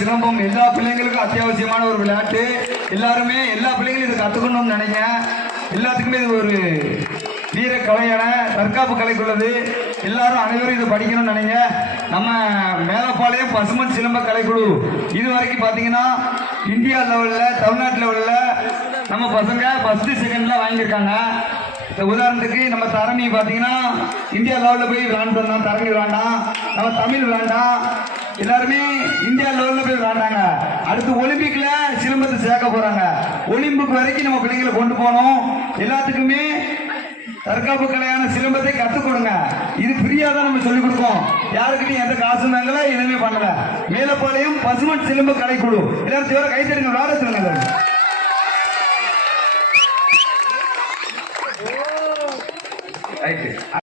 சிலம்பம் எல்லா பிள்ளைங்களுக்கும் அத்தியாவசியமான ஒரு விளையாட்டு. எல்லாருமே எல்லா பிள்ளைங்களும் இதை கத்துக்கணும்னு நினைங்க. எல்லாத்துக்குமே இது ஒரு வீர கலையான தற்காப்பு கலைக்குள்ளது. எல்லாரும் அனைவரும் இதை படிக்கணும்னு நினைங்க. நம்ம மேலப்பாளையம் பசுமன் சிலம்ப கலைக்குழு இது வரைக்கும் பாத்தீங்கன்னா இந்தியா லெவல்ல, தமிழ்நாட்டு லெவல்ல நம்ம பசங்க ஃபர்ஸ்ட் செகண்ட்ல வாங்கியிருக்காங்க. உதாரணத்துக்கு நம்ம தரணி பாத்தீங்கன்னா இந்தியா லெவல்ல போய் விளையாண்டு வந்தோம். தரணி விளையாண்டான், நம்ம தமிழ் விளையாண்டான், எல்லாருமே இந்தியா லெவல்ல போய் விளையாண்டாங்க. அடுத்து ஒலிம்பிக்ல சிலம்பத்தை சேர்க்க போறாங்க. ஒலிம்பிக் வரைக்கும் நம்ம பிள்ளைங்களை கொண்டு போனோம். எல்லாத்துக்குமே தற்காப்பு கலையான சிலம்பத்தை கத்துக் கொடுங்க. இது ஃப்ரீயா தான் நம்ம சொல்லிக் கொடுப்போம். யாருக்கிட்டையும் எந்த காசும் வாங்கல, எதுவுமே பண்ணல. மேலப்பாளையம் பசுமன் சிலம்ப கலைக்குழு எல்லாரும் தவிர கை தருங்க, விளையாடுங்க. ரைட்டு.